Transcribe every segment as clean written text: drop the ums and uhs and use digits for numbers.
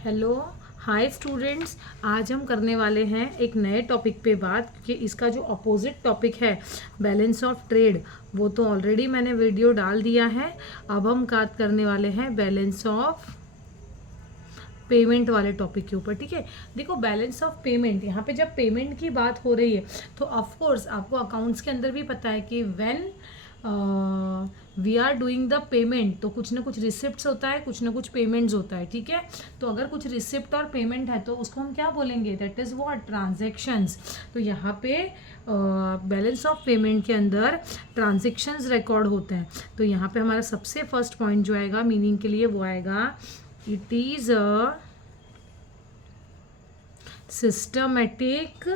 Hello, hi students. आज हम करने वाले हैं एक नए टॉपिक पे बात, क्योंकि इसका जो अपोजिट टॉपिक है बैलेंस ऑफ ट्रेड, वो तो ऑलरेडी मैंने वीडियो डाल दिया है। अब हम बात करने वाले हैं बैलेंस ऑफ पेमेंट वाले टॉपिक के ऊपर। ठीक है, देखो बैलेंस ऑफ पेमेंट, यहाँ पे जब पेमेंट की बात हो रही है तो ऑफ कोर्स आपको अकाउंट्स के अंदर भी पता है कि when we are doing the payment तो कुछ ना कुछ रिसिप्ट्स होता है, कुछ ना कुछ पेमेंट्स होता है। ठीक है, तो अगर कुछ रिसिप्ट और पेमेंट है तो उसको हम क्या बोलेंगे, दैट इज व्हाट, ट्रांजेक्शन्स। तो यहाँ पे बैलेंस ऑफ पेमेंट के अंदर ट्रांजेक्शन्स रिकॉर्ड होते हैं। तो यहाँ पे हमारा सबसे फर्स्ट पॉइंट जो आएगा मीनिंग के लिए वो आएगा, it is a systematic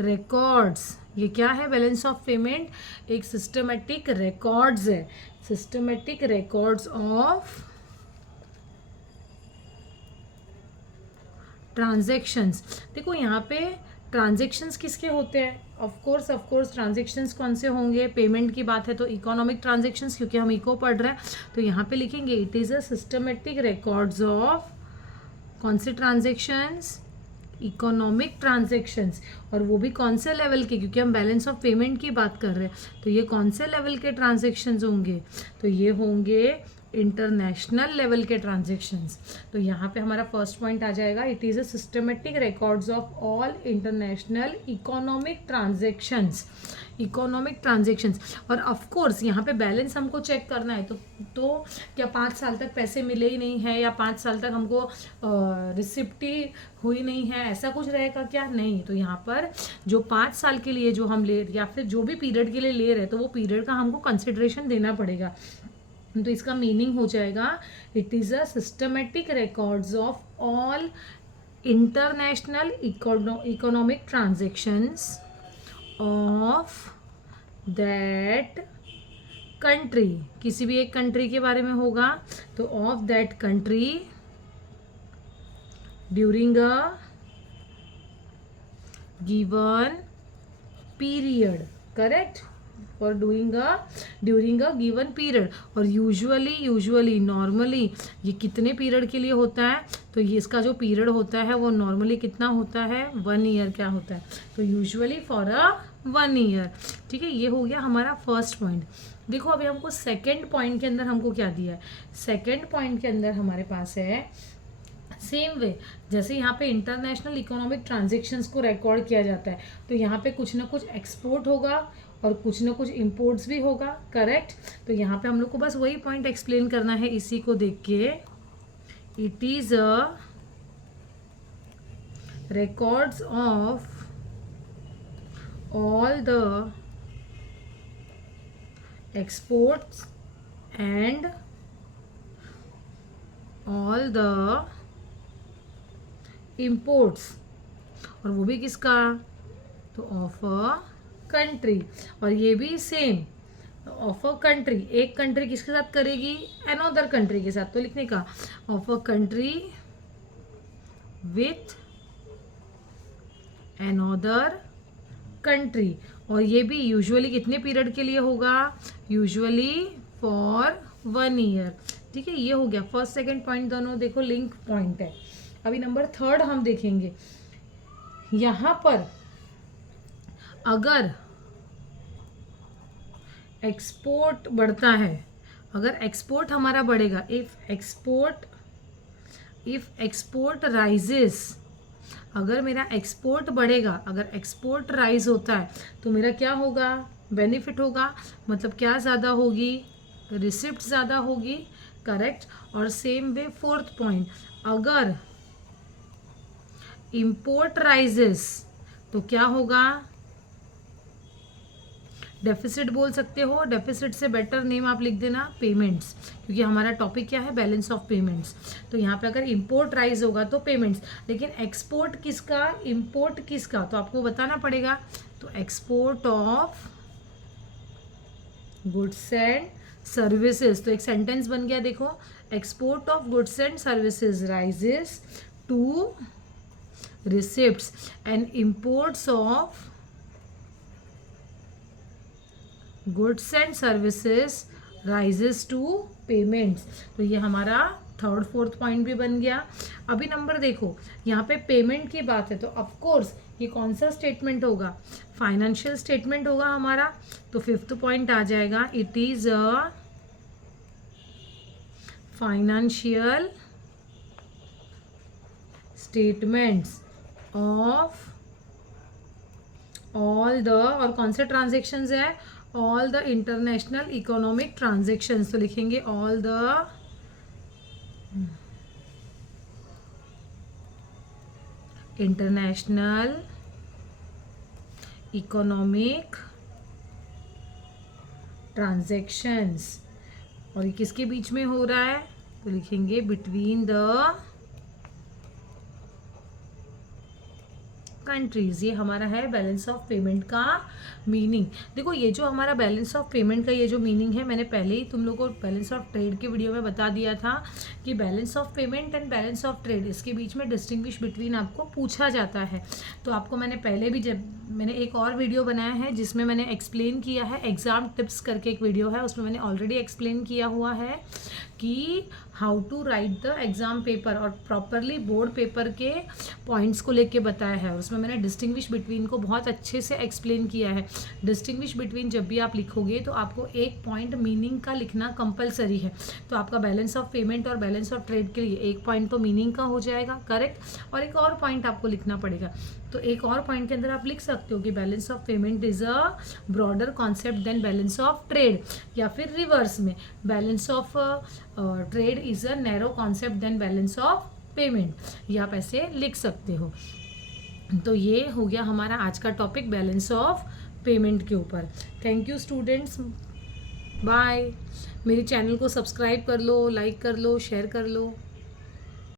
records. ये क्या है, बैलेंस ऑफ पेमेंट एक सिस्टमेटिक रिकॉर्ड्स है, सिस्टमेटिक रिकॉर्ड्स ऑफ ट्रांजैक्शंस। देखो यहाँ पे ट्रांजैक्शंस किसके होते हैं, ऑफ कोर्स ट्रांजैक्शंस कौन से होंगे, पेमेंट की बात है तो इकोनॉमिक ट्रांजैक्शंस, क्योंकि हम इको पढ़ रहे हैं। तो यहाँ पे लिखेंगे it is a systematic records of कौन से ट्रांजैक्शंस, इकोनॉमिक ट्रांजैक्शंस। और वो भी कौन से लेवल के, क्योंकि हम बैलेंस ऑफ पेमेंट की बात कर रहे हैं। तो ये कौन से लेवल के ट्रांजैक्शंस होंगे, तो ये होंगे इंटरनेशनल लेवल के ट्रांजैक्शंस। तो यहाँ पे हमारा फर्स्ट पॉइंट आ जाएगा, it is a systematic records of all international economic transactions, economic transactions. और ऑफ कोर्स यहाँ पे बैलेंस हमको चेक करना है तो क्या 5 साल तक पैसे मिले ही नहीं है, या 5 साल तक हमको रिसिप्ट ही हुई नहीं है, ऐसा कुछ रहेगा क्या, नहीं। तो यहाँ पर जो 5 साल के लिए जो हम ले, या फिर जो भी पीरियड के लिए ले रहे, तो वो पीरियड का हमको कंसिडरेशन देना पड़ेगा। तो इसका मीनिंग हो जाएगा, it is a systematic records of all international economic transactions of that country. किसी भी एक कंट्री के बारे में होगा तो of that country during a given period, correct, और ड्यूरिंग अ गिवन पीरियड। और यूजुअली नॉर्मली ये कितने पीरियड के लिए होता है, तो ये इसका जो पीरियड होता है वो नॉर्मली कितना होता है, 1 ईयर क्या होता है, तो यूजुअली फॉर अ 1 ईयर। ठीक है, ये हो गया हमारा फर्स्ट पॉइंट। देखो अभी हमको सेकेंड पॉइंट के अंदर हमको क्या दिया है, सेकेंड पॉइंट के अंदर हमारे पास है सेम वे, जैसे यहाँ पे इंटरनेशनल इकोनॉमिक ट्रांजैक्शंस को रिकॉर्ड किया जाता है, तो यहाँ पे कुछ ना कुछ एक्सपोर्ट होगा और कुछ ना कुछ इंपोर्ट्स भी होगा, करेक्ट। तो यहाँ पे हम लोग को बस वही पॉइंट एक्सप्लेन करना है इसी को देख के, it is a records of all the exports and all the imports, और वो भी किसका, तो ऑफ अ कंट्री। और ये भी सेम, ऑफ अ कंट्री, एक कंट्री किसके साथ करेगी, अनदर कंट्री के साथ, तो लिखने का of a country with another country. और ये भी यूजुअली कितने पीरियड के लिए होगा, यूजुअली फॉर 1 ईयर। ठीक है, ये हो गया फर्स्ट सेकंड पॉइंट, दोनों देखो लिंक पॉइंट है। अभी नंबर थर्ड हम देखेंगे, यहाँ पर अगर एक्सपोर्ट बढ़ता है, अगर एक्सपोर्ट हमारा बढ़ेगा, इफ एक्सपोर्ट राइजेस, अगर मेरा एक्सपोर्ट बढ़ेगा, अगर एक्सपोर्ट राइज होता है तो मेरा क्या होगा, बेनिफिट होगा, मतलब क्या ज़्यादा होगी, रिसिप्ट ज़्यादा होगी, करेक्ट। और सेम वे फोर्थ पॉइंट, अगर इंपोर्ट राइजेस तो क्या होगा, डेफिसिट बोल सकते हो, डेफिसिट से बेटर नेम आप लिख देना पेमेंट्स, क्योंकि हमारा टॉपिक क्या है, बैलेंस ऑफ पेमेंट्स। तो यहाँ पे अगर इंपोर्ट राइज होगा तो पेमेंट्स, लेकिन एक्सपोर्ट किसका, इंपोर्ट किसका, तो आपको बताना पड़ेगा। तो export of goods and services, तो एक सेंटेंस बन गया, देखो, export of goods and services rises to receipts and imports of goods and services rises to payments. तो ये हमारा थर्ड फोर्थ पॉइंट भी बन गया। अभी नंबर देखो, यहाँ पे पेमेंट की बात है तो ऑफ कोर्स ये कौन सा स्टेटमेंट होगा, फाइनेंशियल स्टेटमेंट होगा हमारा। तो फिफ्थ पॉइंट आ जाएगा, it is a financial statements of all the, और कौन से ट्रांजेक्शन्स है, all the international economic transactions. तो लिखेंगे all the international economic transactions. और ये किसके बीच में हो रहा है, तो लिखेंगे बिटवीन द कंट्रीज। ये हमारा है बैलेंस ऑफ पेमेंट का मीनिंग। देखो ये जो हमारा बैलेंस ऑफ पेमेंट का ये जो मीनिंग है, मैंने पहले ही तुम लोगों को बैलेंस ऑफ ट्रेड के वीडियो में बता दिया था कि balance of payment and balance of trade, इसके बीच में डिस्टिंग्विश बिटवीन आपको पूछा जाता है। तो आपको मैंने पहले भी, जब मैंने एक और वीडियो बनाया है जिसमें मैंने एक्सप्लेन किया है, एग्जाम टिप्स करके एक वीडियो है, उसमें मैंने ऑलरेडी एक्सप्लेन किया हुआ है कि how to write the exam paper, और प्रॉपरली बोर्ड पेपर के पॉइंट्स को लेके बताया है। उसमें मैंने डिस्टिंग्विश बिटवीन को बहुत अच्छे से एक्सप्लेन किया है। डिस्टिंग्विश बिटवीन जब भी आप लिखोगे तो आपको एक पॉइंट मीनिंग का लिखना कंपलसरी है। तो आपका बैलेंस ऑफ पेमेंट और बैलेंस ऑफ ट्रेड के लिए एक पॉइंट तो मीनिंग का हो जाएगा, करेक्ट, और एक और पॉइंट आपको लिखना पड़ेगा। तो एक और पॉइंट के अंदर आप लिख सकते हो कि balance of payment is a broader concept than balance of trade, या फिर रिवर्स में balance of trade is a narrow concept than balance of payment, ये आप ऐसे लिख सकते हो। तो ये हो गया हमारा आज का टॉपिक बैलेंस ऑफ पेमेंट के ऊपर। Thank you students, bye. मेरे चैनल को सब्सक्राइब कर लो, लाइक कर लो, शेयर कर लो।